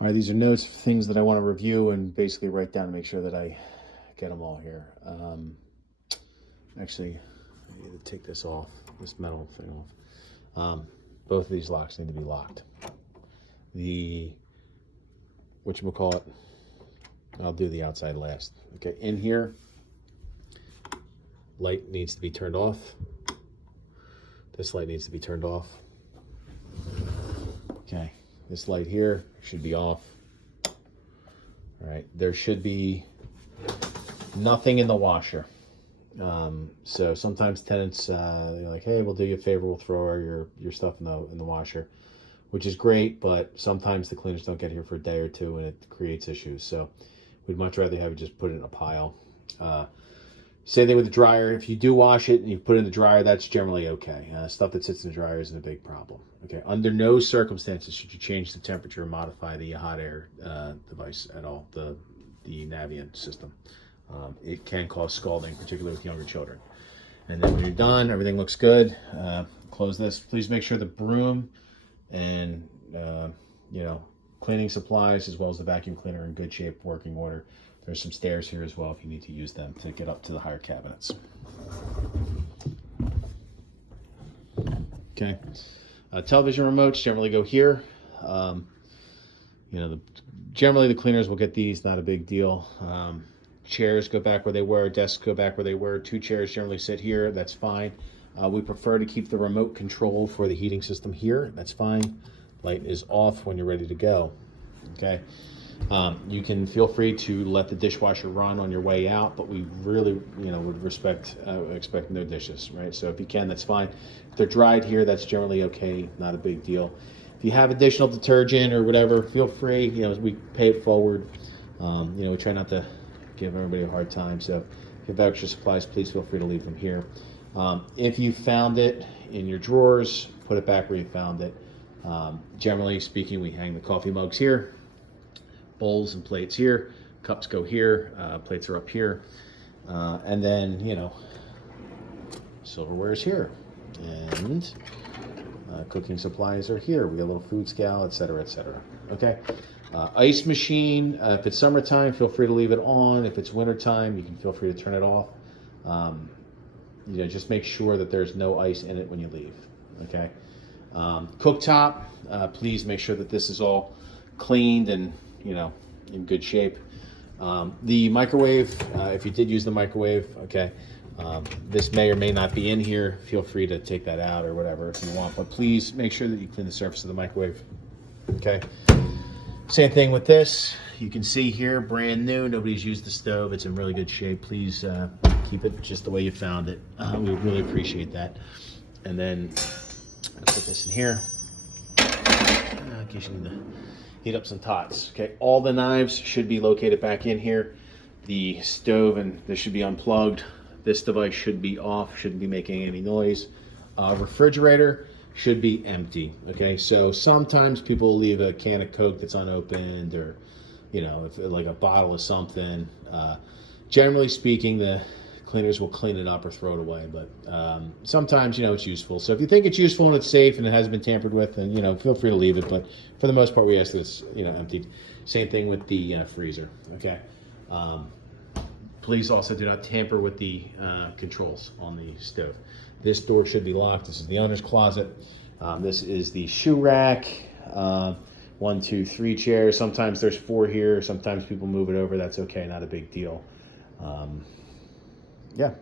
All right, these are notes for things that I want to review and basically write down to make sure that I get them all here. Actually, I need to take this off, this metal thing off. Both of these locks need to be locked. The, whatchamacallit, I'll do the outside last. Okay, in here, light needs to be turned off. This light needs to be turned off. Okay, this light here should be off. All right, there should be nothing in the washer. So sometimes tenants, they're like, hey, we'll do you a favor, we'll throw your stuff in the washer, which is great, but sometimes the cleaners don't get here for a day or two and it creates issues. So we'd much rather have you just put it in a pile. Same thing with the dryer. If you do wash it and you put it in the dryer, that's generally okay. Stuff that sits in the dryer isn't a big problem. Okay. Under no circumstances should you change the temperature or modify the hot air device at all, the Navien system. It can cause scalding, particularly with younger children. And then when you're done, everything looks good. Close this. Please make sure the broom and cleaning supplies as well as the vacuum cleaner are in good shape, working order. There's some stairs here as well if you need to use them to get up to the higher cabinets. Okay. Television remotes generally go here. Generally the cleaners will get these, not a big deal. Chairs go back where they were, desks go back where they were. 2 chairs generally sit here, that's fine. We prefer to keep the remote control for the heating system here, that's fine. Light is off when you're ready to go, okay? You can feel free to let the dishwasher run on your way out, but we really, would expect no dishes, right? So if you can, that's fine. If they're dried here, that's generally okay, not a big deal. If you have additional detergent or whatever, feel free, we pay it forward. We try not to give everybody a hard time. So if you have extra supplies, please feel free to leave them here. If you found it in your drawers, put it back where you found it. Generally speaking, we hang the coffee mugs here, bowls and plates here, cups go here, plates are up here, and then, silverware is here, and cooking supplies are here. We got a little food scale, etc., etc. Okay. Ice machine, if it's summertime, feel free to leave it on. If it's wintertime, you can feel free to turn it off. Just make sure that there's no ice in it when you leave, okay? Cooktop, please make sure that this is all cleaned and, in good shape. The microwave, if you did use the microwave, okay, this may or may not be in here. Feel free to take that out or whatever if you want, but please make sure that you clean the surface of the microwave, okay? Same thing with this. You can see here, brand new. Nobody's used the stove. It's in really good shape. Please keep it just the way you found it. We would really appreciate that. And then I'll put this in here in case you need to heat up some tots. Okay, all the knives should be located back in here. The stove and this should be unplugged. This device should be off. Shouldn't be making any noise. Refrigerator should be empty. Okay, so sometimes people will leave a can of Coke that's unopened, or if like a bottle of something. Generally speaking, the cleaners will clean it up or throw it away, but sometimes it's useful. So if you think it's useful and it's safe and it hasn't been tampered with, then feel free to leave it, but for the most part we ask that it's emptied. Same thing with the freezer. Okay, please also do not tamper with the controls on the stove. This door should be locked. This is the owner's closet. This is the shoe rack. 1, 2, 3 chairs. Sometimes there's 4 here. Sometimes people move it over. That's okay. Not a big deal. Yeah.